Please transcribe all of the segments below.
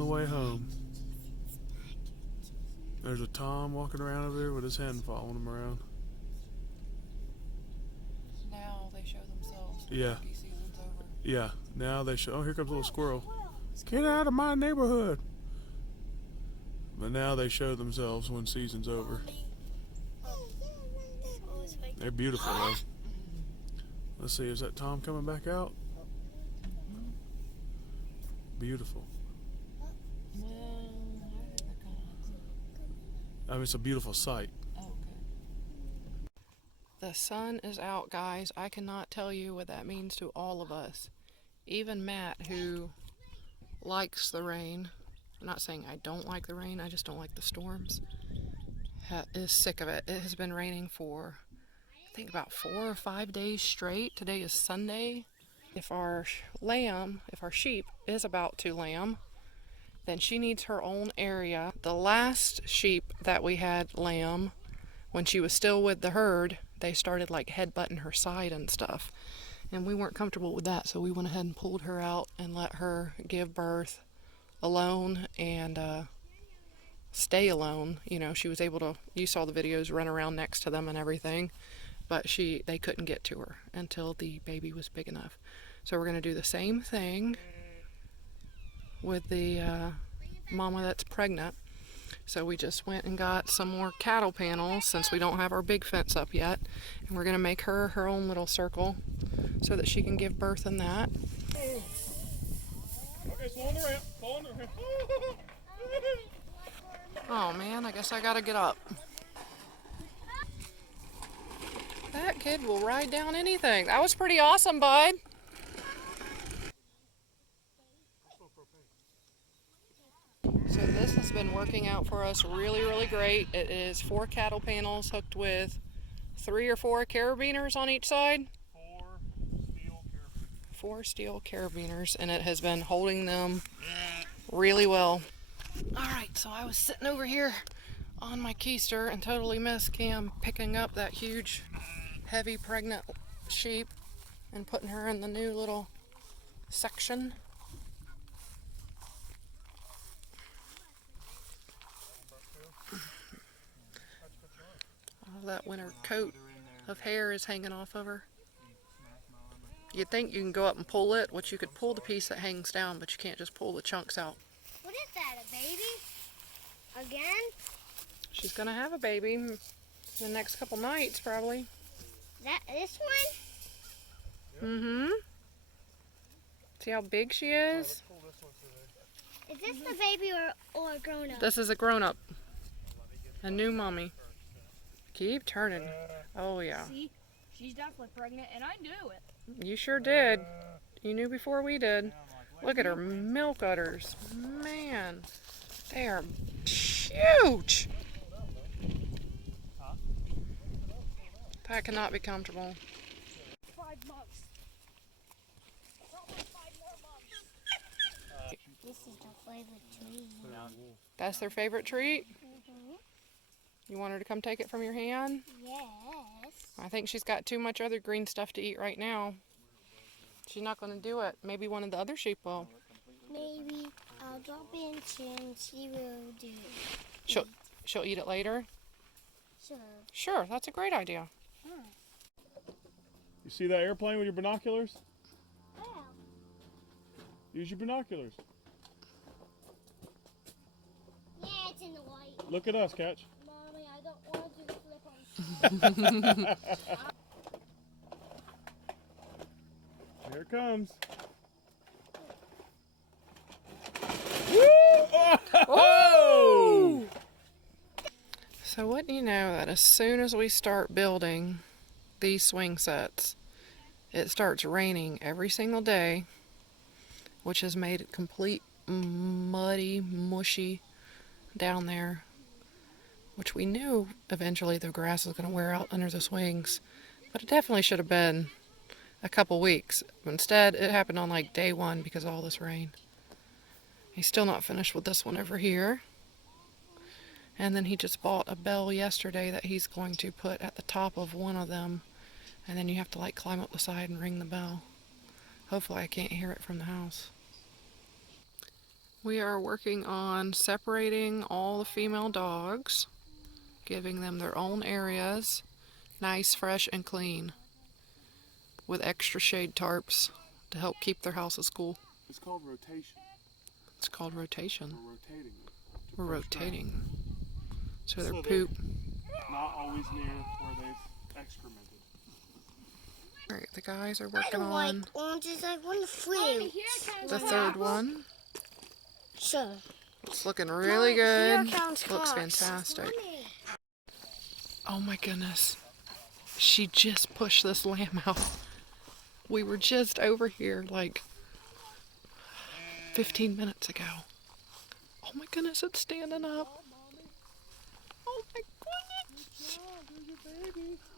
the way home. There's a Tom walking around over there with his hen following him around. Now they show themselves. Yeah. Turkey season's over. Yeah. Now they show. Oh, here comes a little squirrel. Get out of my neighborhood. But now they show themselves when season's over. They're beautiful though. Let's see, is that Tom coming back out? Beautiful. I mean, it's a beautiful sight. The sun is out, guys. I cannot tell you what that means to all of us. Even Matt, who likes the rain. I'm not saying I don't like the rain, I just don't like the storms. Is sick of it. It has been raining for, I think, about 4 or 5 days straight. Today is Sunday. If our sheep is about to lamb, then she needs her own area. The last sheep that we had lamb, when she was still with the herd, they started like headbutting her side and stuff. And we weren't comfortable with that, so we went ahead and pulled her out and let her give birth alone and stay alone. You know, she was able to, you saw the videos, run around next to them and everything, but they couldn't get to her until the baby was big enough. So we're going to do the same thing with the mama that's pregnant. So we just went and got some more cattle panels since we don't have our big fence up yet, and we're going to make her her own little circle so that she can give birth in that. Okay, slow on the ramp. Slow on the ramp. Oh man, I guess I gotta get up. That kid will ride down anything. That was pretty awesome, bud. So this has been working out for us really, really great. It is 4 cattle panels hooked with 3 or 4 carabiners on each side. 4 steel carabiners, and it has been holding them really well. Alright, so I was sitting over here on my keister and totally missed Cam picking up that huge, heavy, pregnant sheep and putting her in the new little section. All that winter coat of hair is hanging off of her. You'd think you can go up and pull it, which you could pull the piece that hangs down, but you can't just pull the chunks out. What is that, a baby? Again? She's gonna have a baby in the next couple nights, probably. This one? Mm-hmm. See how big she is? Is this the baby or a grown-up? This is a grown-up. A new mommy. Keep turning. Oh, yeah. See, she's definitely pregnant, and I knew it. You sure did. You knew before we did. Look at her milk udders. Man, they are huge. That cannot be comfortable. 5 months. Probably 5 more months. This is the favorite treat. That's their favorite treat? Mm-hmm. You want her to come take it from your hand? Yes. I think she's got too much other green stuff to eat right now. She's not going to do it. Maybe one of the other sheep will. Maybe I'll drop in and she will do it. She'll eat it later? Sure. Sure, that's a great idea. You see that airplane with your binoculars? Yeah. Use your binoculars. Yeah, it's in the white. Look at us, Catch. Mommy, I don't want to flip on. Here it comes. Oh! So wouldn't you know that as soon as we start building these swing sets, it starts raining every single day, which has made it complete muddy, mushy down there, which we knew eventually the grass was going to wear out under the swings, but it definitely should have been a couple weeks. Instead, it happened on like day 1 because of all this rain. He's still not finished with this one over here. And then he just bought a bell yesterday that he's going to put at the top of one of them. And then you have to like climb up the side and ring the bell. Hopefully I can't hear it from the house. We are working on separating all the female dogs, giving them their own areas, nice, fresh, and clean, with extra shade tarps to help keep their houses cool. It's called rotation. It's called rotation. We're rotating. We're rotating. So their So poop. Not always near where they've excremented. Alright, the guys are I working don't on like oranges. I want fruit. the third one. Sure. It's looking really Here good. comes Looks Fox. fantastic. Oh my goodness. She just pushed this lamb out. We were just over here like 15 minutes ago. Oh my goodness, it's standing up. Oh my goodness.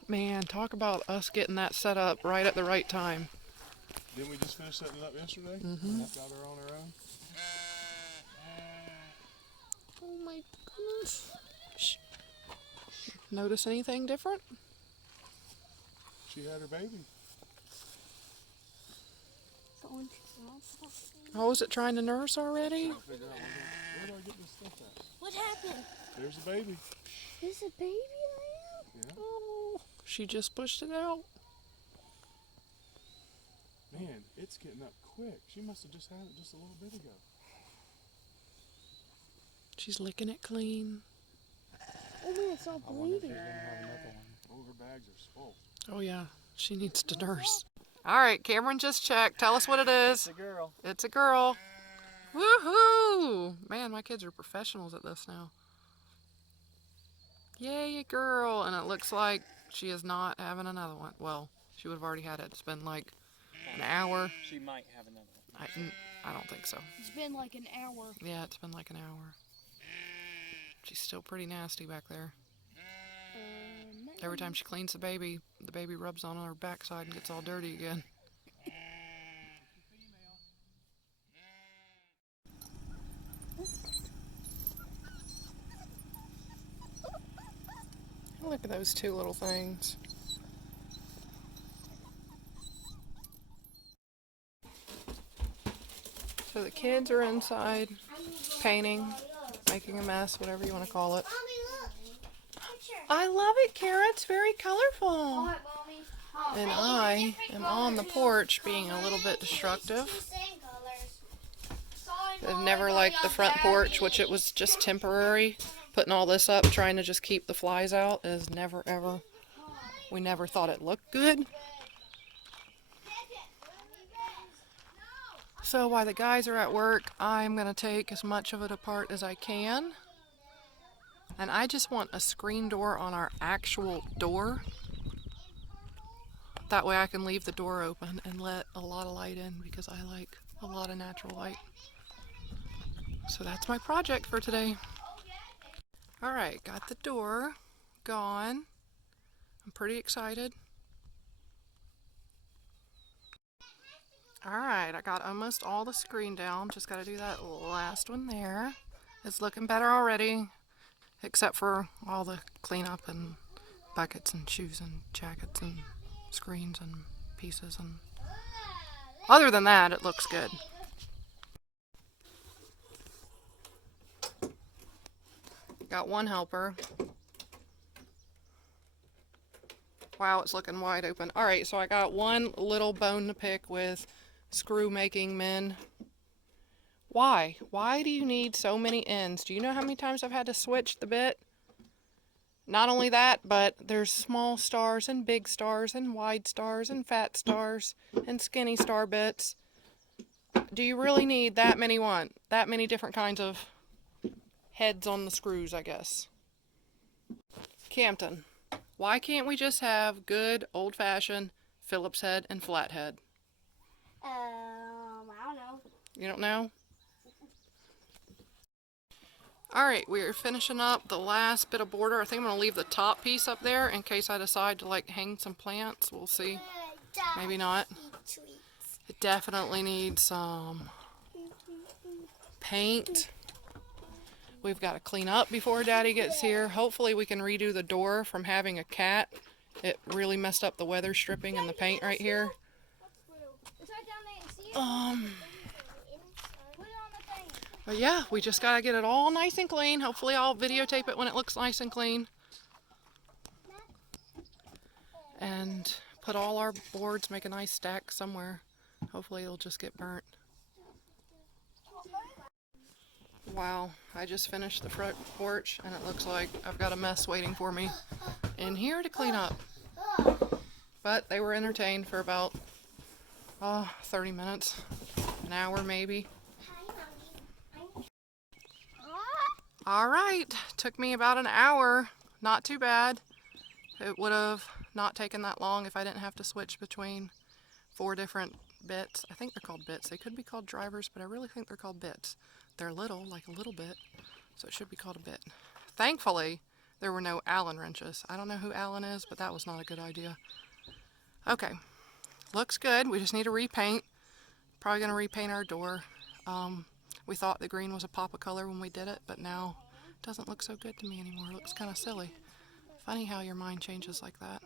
Man, talk about us getting that set up right at the right time. Didn't we just finish setting it up yesterday? Mm-hmm. Got her on her own. Oh my goodness. Shh. Notice anything different? She had her baby. Oh, is it trying to nurse already? Trying to figure out where do I get this stuff at? What happened? There's the baby. There's a baby lamb? Yeah. Oh, she just pushed it out. Man, it's getting up quick. She must have just had it just a little bit ago. She's licking it clean. Oh man, it's all bleeding. Oh, her bags are full. Oh yeah, she needs to nurse. All right, Cameron just checked. Tell us what it is. It's a girl. It's a girl. Woohoo! Man, my kids are professionals at this now. Yay, a girl. And it looks like she is not having another one. Well, she would have already had it. It's been like an hour. She might have another one. I don't think so. It's been like an hour. Yeah, it's been like an hour. She's still pretty nasty back there. Every time she cleans the baby rubs on her backside and gets all dirty again. Look at those two little things. So the kids are inside painting, making a mess, whatever you want to call it. I love it, Kara. It's very colorful. And I am on the porch being a little bit destructive. I've never liked the front porch, which it was just temporary. Putting all this up, trying to just keep the flies out is never ever. We never thought it looked good. So while the guys are at work, I'm going to take as much of it apart as I can. And I just want a screen door on our actual door. That way I can leave the door open and let a lot of light in because I like a lot of natural light. So that's my project for today. Alright, got the door gone. I'm pretty excited. Alright, I got almost all the screen down. Just got to do that last one there. It's looking better already. Except for all the cleanup and buckets and shoes and jackets and screens and pieces. And other than that, it looks good. Got one helper. Wow, it's looking wide open. Alright, so I got one little bone to pick with screw making men. Why? Why do you need so many ends? Do you know how many times I've had to switch the bit? Not only that, but there's small stars and big stars and wide stars and fat stars and skinny star bits. Do you really need that many that many different kinds of heads on the screws, I guess? Campton, why can't we just have good old-fashioned Phillips head and flathead? I don't know. You don't know? Alright, we're finishing up the last bit of border. I think I'm going to leave the top piece up there in case I decide to like hang some plants. We'll see. Maybe not. It definitely needs some paint. We've got to clean up before Daddy gets here. Hopefully we can redo the door from having a cat. It really messed up the weather stripping and the paint right here. But yeah, we just gotta get it all nice and clean. Hopefully I'll videotape it when it looks nice and clean. And put all our boards, make a nice stack somewhere. Hopefully it'll just get burnt. Wow, I just finished the front porch and it looks like I've got a mess waiting for me in here to clean up. But they were entertained for about 30 minutes, an hour maybe. All right, took me about an hour, not too bad. It would have not taken that long if I didn't have to switch between 4 different bits. I think they're called bits. They could be called drivers, but I really think they're called bits. They're little, like a little bit, so it should be called a bit. Thankfully, there were no Allen wrenches. I don't know who Allen is, but that was not a good idea. Okay, looks good. We just need to repaint. Probably gonna repaint our door. We thought the green was a pop of color when we did it, but now it doesn't look so good to me anymore. It looks kind of silly. Funny how your mind changes like that.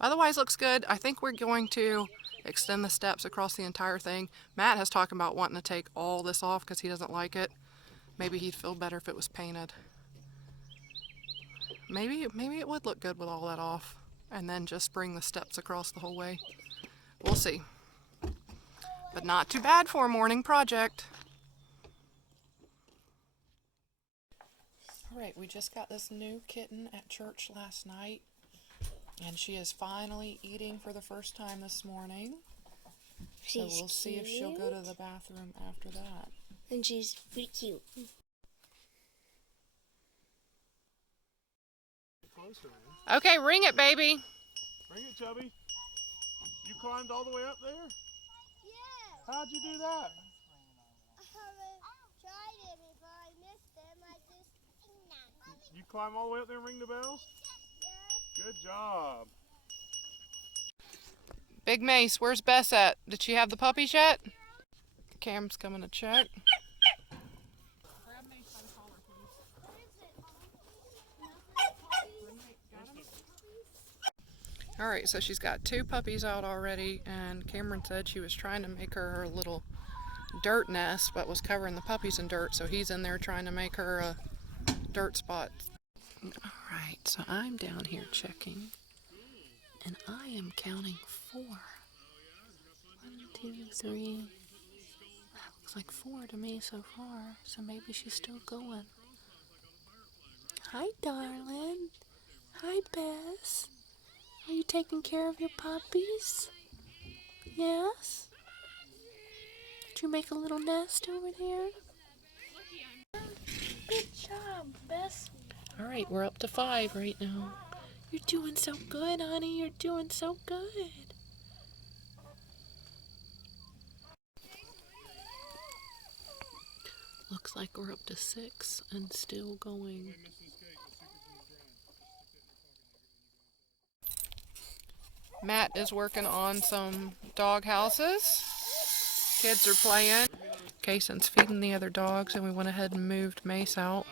Otherwise, looks good. I think we're going to extend the steps across the entire thing. Matt has talked about wanting to take all this off because he doesn't like it. Maybe he'd feel better if it was painted. Maybe it would look good with all that off, and then just bring the steps across the whole way. We'll see. But not too bad for a morning project. Alright, we just got this new kitten at church last night, and she is finally eating for the first time this morning. So we'll see if she'll go to the bathroom after that. And she's pretty cute. Okay, ring it, baby. Bring it, Chubby. You climbed all the way up there? Yeah. How'd you do that? I tried it before I missed them. You climb all the way up there and ring the bell? Yeah. Good job. Big Mace, where's Bess at? Did she have the puppies yet? Cam's coming to check. Alright, so she's got 2 puppies out already, and Cameron said she was trying to make her little dirt nest, but was covering the puppies in dirt, so he's in there trying to make her a dirt spot. Alright, so I'm down here checking, and I am counting 4. 1, 2, 3. That looks like 4 to me so far, so maybe she's still going. Hi, darling. Hi, Bess. Are you taking care of your puppies? Yes? Did you make a little nest over there? Good job, Bess. Alright, we're up to 5 right now. You're doing so good, honey. You're doing so good. Looks like we're up to 6 and still going. Matt is working on some dog houses. Kids are playing. Kaysen's feeding the other dogs, and we went ahead and moved Mace out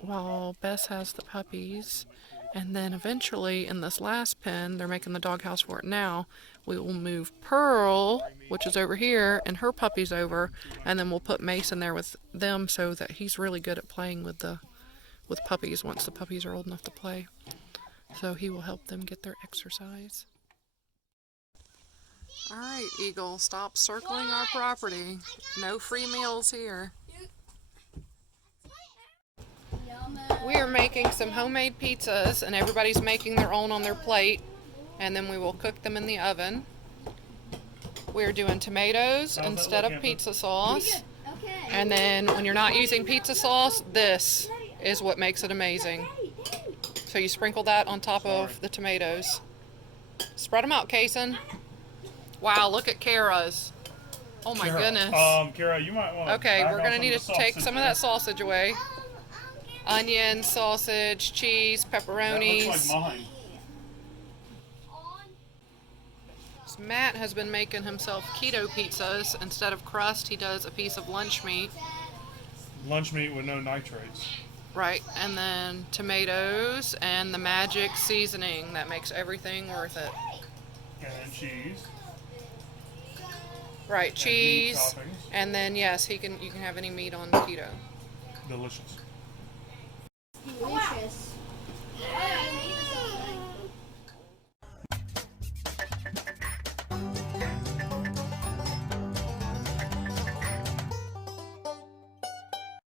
while Bess has the puppies. And then eventually in this last pen, they're making the doghouse for it now, we will move Pearl, which is over here, and her puppies over, and then we'll put Mace in there with them so that he's really good at playing with puppies once the puppies are old enough to play. So he will help them get their exercise. Alright, Eagle, stop circling our property. No free meals here. We are making some homemade pizzas, and everybody's making their own on their plate, and then we will cook them in the oven. We're doing tomatoes instead of pizza sauce. And then when you're not using pizza sauce, this is what makes it amazing. So you sprinkle that on top of the tomatoes. Spread them out, Kaysen. Wow, look at Kara's. Oh my goodness. Kara, you might want to. Okay, we're gonna need to take some of that sausage away. Onion, sausage, cheese, pepperonis. That looks like mine. So Matt has been making himself keto pizzas. Instead of crust, he does a piece of lunch meat. Lunch meat with no nitrates. Right, and then tomatoes and the magic seasoning that makes everything worth it. And then cheese. Right, cheese, toppings. And then yes, you can have any meat on keto. Delicious. Delicious.